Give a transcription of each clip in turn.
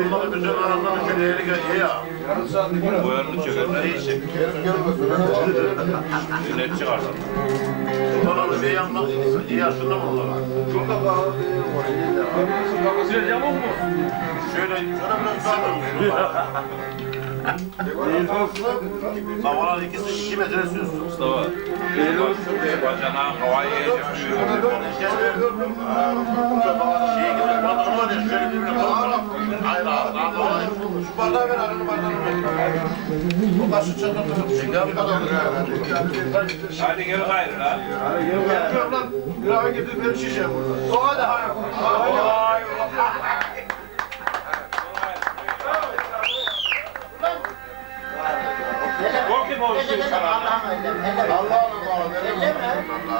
Arandan şöyle eli gel ya. Bu yanını çeker. İyi çek. Net çıkarsın. Bana bir yandan iyi yaşında mı olur? Kafasıyla yamuk mu? Şöyle, şöyle biraz daha da Havalar ikisi iki metre sürsün. Mustafa. Bacana havayı yiyecek. Şey gibi, pantolon var ya, şöyle bağlı. Hayır abi. Şu bardağı ver, arının bardağını ver. Bu kaşı çatır. Şimdi abi kadar. Hadi gel gayrı lan. Yok lan, bir abi getir benim şişem burada. O hadi. O o işin sana? Allah'ına bağlı.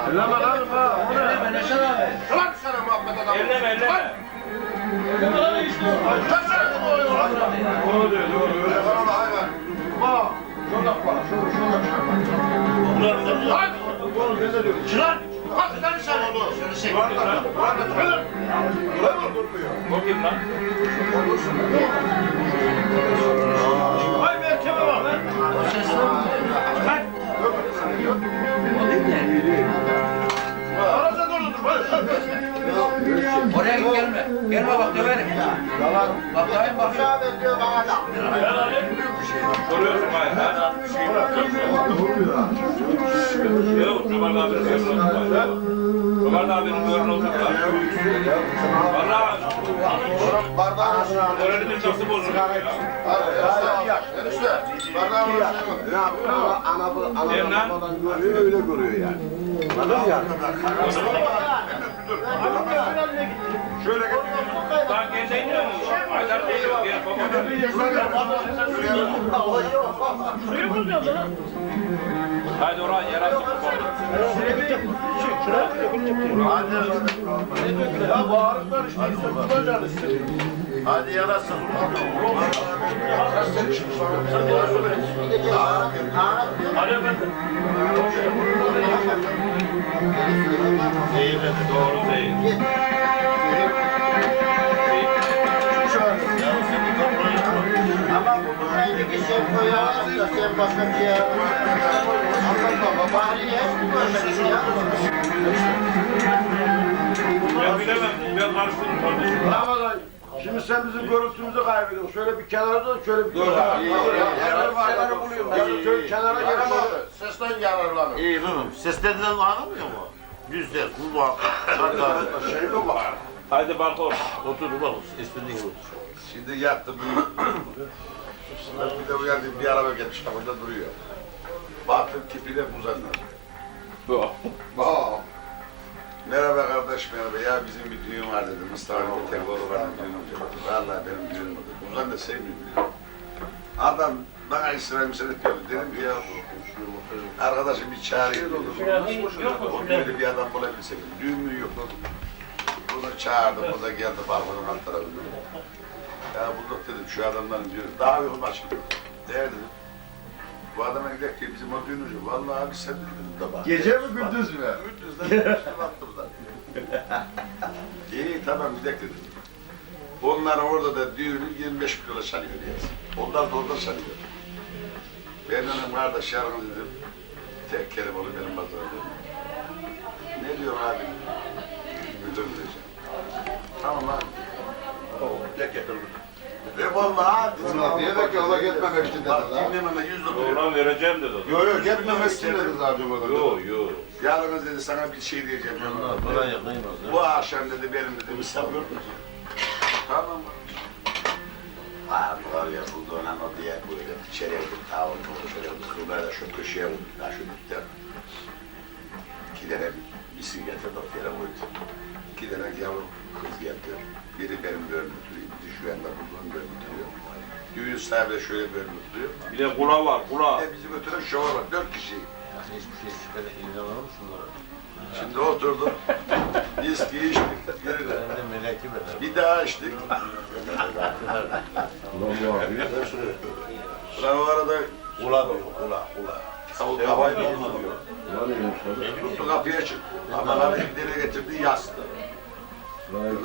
Elleme lan. O? Elleme Neşet abi. Lan sana muhabbet adamı. Elleme elleme. Elleme lan Kaçsana bu oyunu. Doğru diyor doğru. Öyle bana da hayvan. Bak. Şurada bak. Şurada şurada. Lan. Çırak. Hadi lan sen onu. Şey. Lan? Hay merkebe bak lan. Gelme. Gelme bak döverim. Bak dayım bak. Soruyorsun gayrı ha? Yok, Cumali abinin görünü otur lan. Cumali abinin görünü otur lan. Valla Bardağın öğrenimiz nasıl bozulur ya? Enişte. Bardağın Ne yapıyor? Ana bu ana görüyor öyle görüyor yani. Anladın ya? Şöyle gel. Lan gece iniyor mu? Aydar değil. Gel baba. Haydi oraya yer açık. Ya bağırırlar işte. Hadi yarasın. Hadi efendim. Doğru değil. Başka bir şey Anlatma bari ya. Ben bilemem. Ben kardeşim. Şimdi sen bizim görüntümüzü kaybediyorsun. Şöyle bir kenara dur, şöyle bir dur. Kenara buluyorum. Şöyle kenara gel. Sesten yararlanır. İyi kızım. Seslerinden anlamıyor mu? Yüzler, kulak. Şey mi var? Haydi balkon. Otur bak, istediğin otur. Şimdi yattı bu. bir de uyandım bir araba gelmiş kapıda duruyor. Baktım tipine uzanlar. Bu. Bak. Merhaba kardeş merhaba. Ya bizim bir düğün var dedi. Mustafa'nın bir tek oğlu var düğün olacak. Vallahi benim düğünüm oldu. Uzan da sevmiyor. Adam bana ısrar mısın ediyordu. Dedim ki ya arkadaşım bir çağırayım dedim. O böyle bir adam bulabilsek. Düğün mü yok dedim. Bunu çağırdım. O da geldi balkonun alt tarafında. Ya bulduk dedim şu adamdan diyor. Daha yolum açıldı. Değer dedim. Bu adama gidelim ki bizim o düğünümüz yok. Vallahi abi sen de dedim de bak. Gece mi gündüz mü? Gündüzden üstü baktım da. İyi tamam gidelim dedim. Onlar orada da düğünü 25 kilola çalıyor diye. Onlar da orada çalıyor. Ben dedim kardeş yarın dedim. Tek kelime olur benim pazarda. Ne diyor abi? Müdür diyeceğim. Tamam abi. Getirdim. Vallahi dedim. Niye de ki ola gitmemek için Bak dedi lan. dinlememe yüz dokuz. Ulan vereceğim dedi. Yo yo gitmemek için dedi zaten orada. Yo yo. Yalnız dedi sana bir şey diyeceğim. Bu akşam dedi benim dedi misafir musun? Tamam. Abi var ya bulduğuna o diye böyle içeriye bir oldu şöyle bir da şu köşeye vurdu. Şu bitti. İki tane misin getirdi o yere koydu. İki tane yavru kız geldi. Biri benim böyle mutluyum. Biri şu yanda bulduğum böyle mutluyor. Düğün sahibi de şöyle böyle mutluyor. Bir de kula var kula. Bir de bizi götüren şova var. Dört kişi. Hiçbir şey şüphede inanalım şunlara. Şimdi oturduk. Viski içtik. Yürüdük. Ben de meleki ver. Bir daha içtik. Ulan o arada ula diyor, ula, ula. Tavuk kafayı dolma diyor. Tuttu kapıya çıktı. Ama abi bir dile getirdi yastı.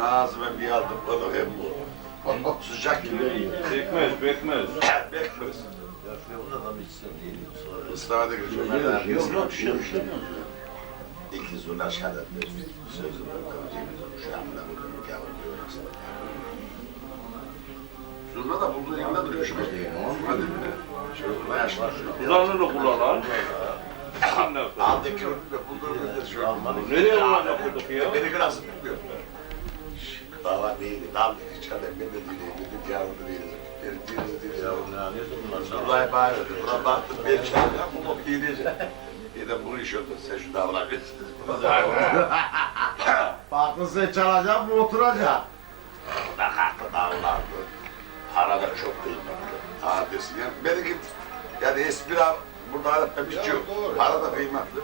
Ağzıma bir aldım, onu hem bu. Sıcak gibi. Bekmez, bekmez. Bekmez. Ya şuraya bunu adam içsin diye. Sonra- da. Yok yok bir şey bir şey olmaz. İkiz uğraş kadar sözü bırakacağım. Şu anda burada mükemmel. Şurada da bulduğun yanında duruyor şu Hadi. Şurada yaşlı. Kullanını kullanır. Anne. Aldı kördü de bulduğum nedir şu an? Nereye kullanacaktık ya? Beni biraz bilmiyorum. Baba neydi? Lan dedi içeride ben de dileyim dedim yavrum değiliz. Bir değiliz değiliz. Ya ne anlıyorsun bunlar? Şuraya bağırıyordu. Buna baktım bir çalacağım bu bok yiyecek. Bir de bunu iş oldu. Sen şu davranı. Baktın sen çalacak mı oturacak? Bak haklı davrandı. Para da çok kıymetli. Adesi yani. Beni git. Yani espri. Burada şey yok. Para da kıymetli.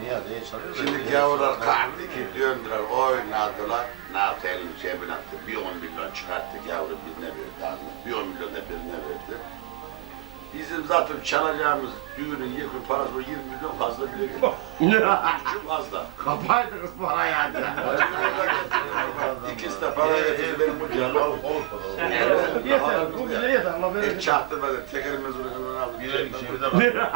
Niye niye çalıyor? Şimdi yavrular kalktı ki döndüler, oynadılar. Ne yaptı elini cebine attı. Bir on milyon çıkarttık yavru birine verdi anne. Bir on milyon da birine verdi. Bizim zaten çalacağımız düğünün yıkım parası o 20 milyon fazla bile değil. Şu fazla. Kapaydınız para yani. De para getirdi benim bu canım. Yeter, bu bize yeter. Allah verir. çaktırmadı. Tekerimiz uğruna aldı. Bir de bak.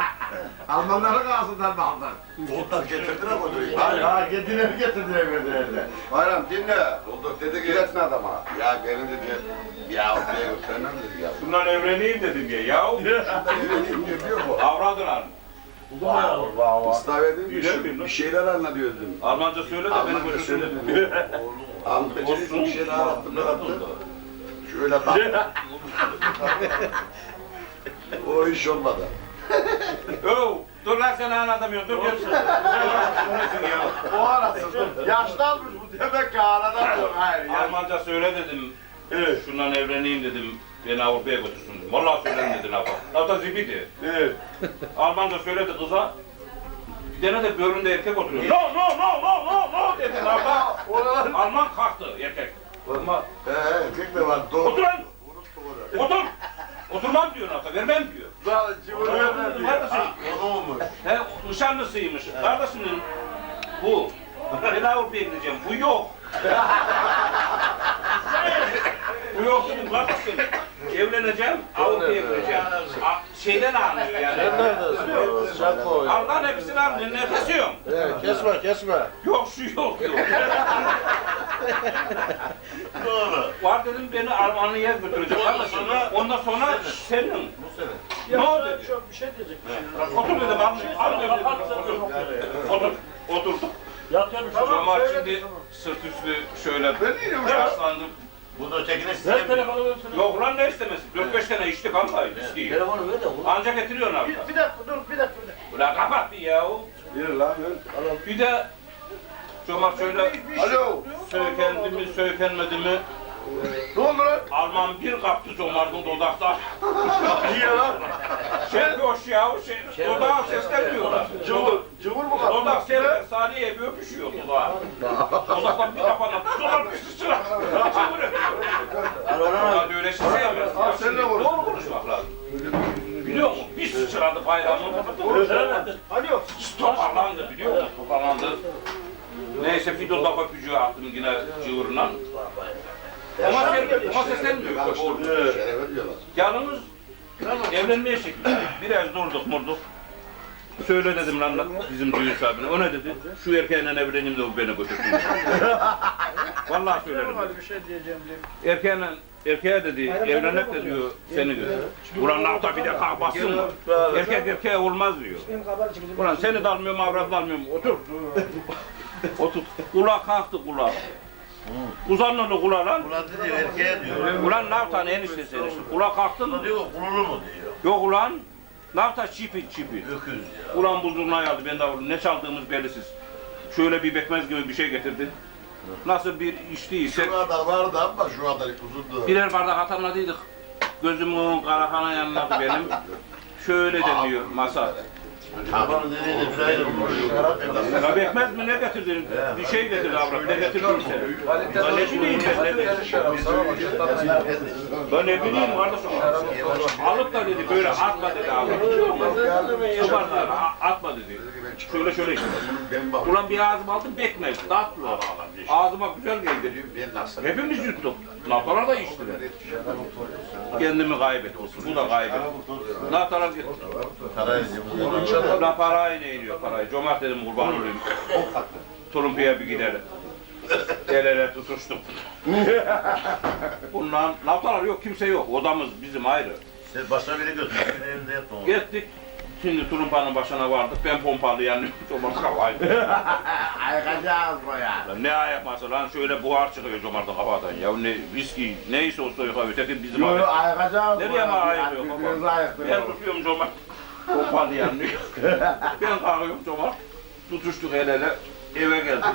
Almanların ağzından aldın? Onlar getirdiler koduyu. Hayır, ha, kendileri getirdiler verdiler. Bayram dinle. Bulduk dedi ki, Üretme adama. ya beni dedi, ya diye götürmem dedi ya. Şundan evleneyim dedim ya. Yahu. Ben evleneyim diyor, biliyor mu? Avradılar. Mustafa dedim, Güzel bir bir, lan. bir şeyler anlatıyordum. Almanca söyle de beni Almanca götürsün söyledim. dedim. Almanca Olsun. bir şeyler anlattım, anlattım. Şöyle bak. o iş olmadı. Yo, dur lan sen anlatamıyorsun. Dur gelsin. O arasın. Yaşlı almış bu demek ki yok. Hayır, ya. Almanca söyle dedim. Evet. Şundan evleneyim dedim. Beni Avrupa'ya götürsün dedim. Vallahi söylerim dedi Nafa. Nafa zibidi. Evet. Almanca söyledi kıza. Bir tane de bölümde erkek oturuyor. No no no no no no dedi Nafa. Alman kalktı erkek. Ama He, erkek de var, doğru. Otur lan. Otur. Oturmam diyor Nafa. Vermem diyor. Kardeşim. Onu olmuş. He, nişanlısıymış. Kardeşim dedim, bu. Ben Avrupa'ya gideceğim. Bu yok. bu yok dedim kardeşim. Evleneceğim, Avrupa'ya gideceğim. A- şeyden anlıyor yani. Neredesin? Çakma o ya. Allah'ın hepsini anlıyor. Nefes yok. Evet, kesme kesme. Yok yok. Doğru. Var dedim beni Almanya'ya götürecek kardeşim. Ondan sonra senin. Bu sene. Ne oldu dedi. Otur dedim al. Al dedim. Otur. Oturduk. Tamam şimdi sırt üstü şöyle yaslandım. Bunu ötekine istemiyor. Yok lan ne istemesi? 4-5 tane içtik ama isteği. Telefonu ver de oğlum. Ancak getiriyorsun abi. Bir dakika dur, bir dakika. bir dakika. Ulan kapat bir ya. Bir lan ver. Bir de Cömert şöyle Alo. söylendi mi söylenmedi mi Ne oldu lan? Alman bir kaptı Cömert'in dudakta. Niye lan? Şey hoş ya şey, dudağa seslenmiyorlar. Cıvıl. Cıvıl mı kaldı? Dudak sesler Salih'e bir öpüşüyor dudağa. Dudaktan bir kafana Cömert bir sıçrar. Hadi öyle şey sevmez. Al, sen de konuş. Doğru konuşmak lazım. Biliyor musun? Bir sıçradı bayrağımın Alo. Toparlandı biliyor musun? Toparlandı. Neyse Fido'da öpücüğü attım yine cıvırından. Ama, sen, ama seslenmiyor. Orada. Şeref ediyorlar. Yalnız evlenmeye çekildi. Biraz durduk murduk. Söyle dedim lan bizim düğün sahibine. O ne dedi? Şu erkeğinle evleneyim de o beni götürsün. Vallahi söylerim. bir şey diyeceğim diye. Erkeğinle Erkeğe dedi, evlenmek de diyor seni diyor. Ulan nafta bir de kahbasın mı? Erkek erkeğe olmaz diyor. Ulan seni de almıyorum, avrat almıyorum. Otur. Otur. Kula kalktı kula. Uzanlı kula lan. Ulan dedi erkeğe diyor. Ulan naftan enişte seni. Kula kalktın mı? Diyor kululu mu diyor. Yok ulan. Nafta çipi çipi. Öküz ya. Ulan buzluğuna geldi ben de vurdum. Ne çaldığımız bellisiz. Şöyle bir bekmez gibi bir şey getirdi. Nasıl bir içtiyse Şu kadar vardı ama şu kadar uzundu. birer bardak atamladıydık. Gözümün karakana yanladı benim. Şöyle deniyor masa. Tabanın dediğini bir ayrı Ya bekmez mi ne getirdin? Bir şey getirdi avrat. Ne getirdiyse. Ben ne bileyim ben ne bileyim. Ben ne bileyim kardeşim. Alıp da dedi böyle atma dedi avrat. Şu bardağı atma dedi. Şöyle şöyle işte. Ben bak. Ulan bir ağzım aldım bekmez. Tatlı. Ağzıma güzel geldi. Ben nasıl? Hepimiz yuttuk. Natalar da içtiler. Kendimi kaybettim. Bu da kaybetti. Natalar gitti. Parayı ne iniyor parayı? Cömert dedim kurban olayım. Turumpiye bir gidelim. El ele tutuştuk. Bundan natalar yok kimse yok. Odamız bizim ayrı. Sen başka biri götür. Sen evde yatma. Gittik. Şimdi turumpanın başına vardık. Ben pompalı yanıyorum. Cömert kafayı. Ayakacağız bu ya. Lan ne ayakması lan şöyle buhar çıkıyor Cömert'in kafadan. Ya ne viski neyse olsa yok. Öteki bizim abi. ayakacağız Nereye mi ayırıyor baba? Ben tutuyorum Cömert. Pompalı yanıyor. ben kalkıyorum Cömert. Tutuştuk el ele. Eve geldik.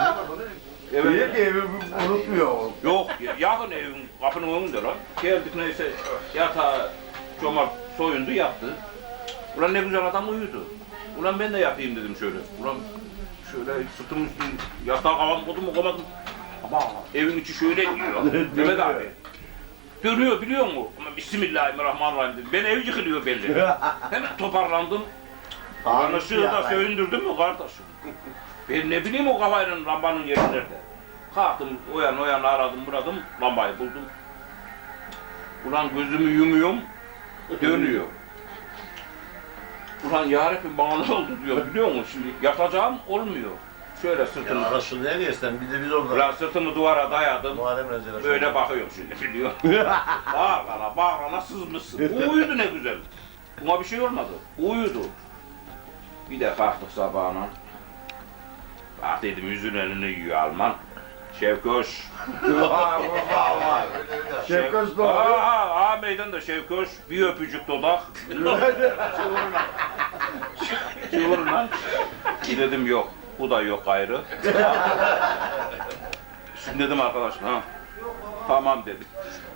Eve geldik. evi unutmuyor. Yok yakın evin kapının önünde lan. Geldik neyse yatağa Cömert soyundu yattı. Ulan ne güzel adam uyudu. Ulan ben de yatayım dedim şöyle. Ulan şöyle sırtımın üstüne yatağa kafamı koydum mu koymadım. Ama evin içi şöyle gidiyor. Mehmet abi. Dönüyor biliyor musun? Ama Bismillahirrahmanirrahim dedim. Ben ev yıkılıyor belli. Hemen toparlandım. Işığı da söndürdüm mü kardeşim? Ben ne bileyim o kafayla lambanın yeri nerede? Kalktım o yan o yan aradım buradım lambayı buldum. Ulan gözümü yumuyorum dönüyor. Ulan yarabbi bana ne oldu diyor biliyor musun şimdi yatacağım olmuyor. Şöyle sırtımı, Arası nereye geçsen bir de biz orada. ulan sırtımı duvara dayadım. Muharrem Rezil. Böyle bakıyorum şimdi biliyor. bağırana bağırana sızmışsın. Uyudu ne güzel. Buna bir şey olmadı. Uyudu. Bir de kalktık sabahına. Bak dedim yüzün elini yiyor Alman. Şevkoş. Şevkoş Aa, aa, aa meydanda Şevkoş. Bir öpücük dudak. Çığırına. Çığırına. Dedim yok. Bu da yok ayrı. Şimdi dedim arkadaşım ha. Tamam dedi.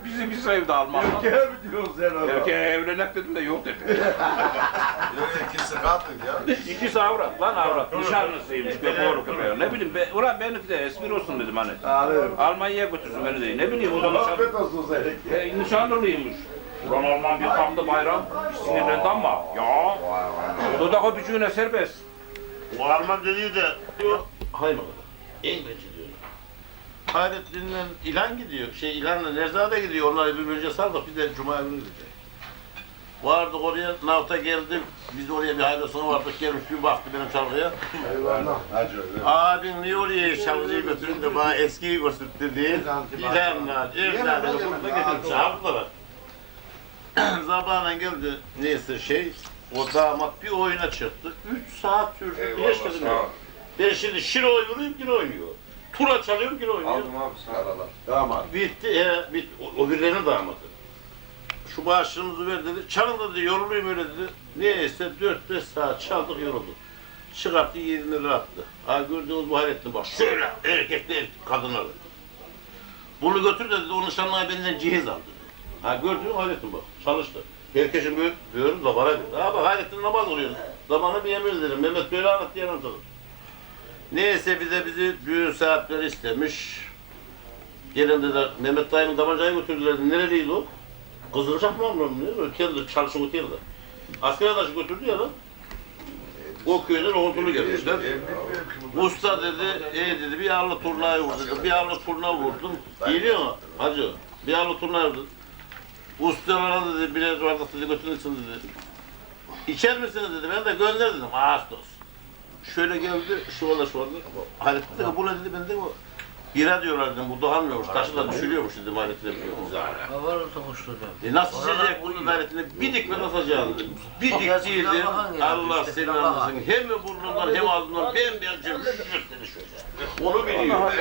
Bizi bir sevdi Alman. Gel mi diyorsun sen ona? Erkeğe evlenek dedim de yok dedi. Öyle ikisi kaldık ya. İkisi avrat lan avrat. Nişanlısıymış doğru köpeği. Ne bileyim ben, ulan benimki de espri olsun dedim hani. Alırım. Almanya'ya götürsün beni de. Ne bileyim o da nişan, Afiyet olsun senin. e, nişanlılıymış. Ulan Alman bir kalktı bayram. Bir sinirlendi ama. Ya. Dudak öpücüğüne serbest. O Arman dediği de hayır En kötü diyor. Hayrettin'le ilan gidiyor. Şey ilanla Nerzade gidiyor. Onları bir önce sardık. Bir de Cuma günü gidecek. Vardık oraya, navta geldim. Biz oraya bir hayırlısına vardık. Gelmiş bir baktı benim çalgıya. Öyle. Abin niye oraya çalgıyı götürün de bana eskiyi götürttü diye. İlanla, Erzade burada getirmiş. Ablalar. Zabana geldi neyse şey. O damat bir oyuna çıktı. Üç saat sürdü. Hiç dedim ya. Ben şimdi şiro oynuyorum, yine oynuyor. Tura çalıyorum, yine oynuyor. Aldım abi sağ Damat. Bitti, he, bitti. O, o birilerinin damadı. Şu bağışlarımızı ver dedi. Çalın dedi, yoruluyum öyle dedi. Neyse dört beş saat çaldık, yorulduk. Çıkarttı, yerine lira attı. Ha gördüğünüz bu hayretli bak. Şöyle erkekler, kadınları. Bunu götür dedi, onun nişanlığa benden cihiz aldı. Ha gördüğün hayretli bak, çalıştı. Herkesin böyle, diyorum da bana diyor. Ha bak hayretli namaz kılıyor. Zamanı bir emir dedim. Mehmet böyle anlat diye anlatalım. Neyse bize bizi düğün saatleri istemiş. Gelin dediler, Mehmet dayımın damancayı götürdüler. Nereliydi o? Kızılcak mı anlamı ne? Öteldi, çalışın öteldi. Asker adaşı götürdü ya lan. O köyden ordulu gelmişler. Usta dedi, e dedi bir arlı turnayı vur dedi. Bir arlı turna vurdum. Geliyor mu hacı? Bir arlı turna vurdum. Usta bana dedi, birer bardak dedi götürürsün dedi. İçer misiniz dedi, ben de gönder dedim. Olsun. Şöyle geldi, şu anda şu anda. Halit dedi, bu dedi, ben de o. Bira diyorlar dedim, bu doğanmıyormuş, taşı da düşürüyormuş dedim Halit'le biliyor musun? E nasıl içecek bunun Halit'le? Bir dikme nasıl dedim. Bir diktiydim, Allah senin anlasın. Hem burnundan hem ağzından bembeyaz dedi şöyle. Onu biliyor.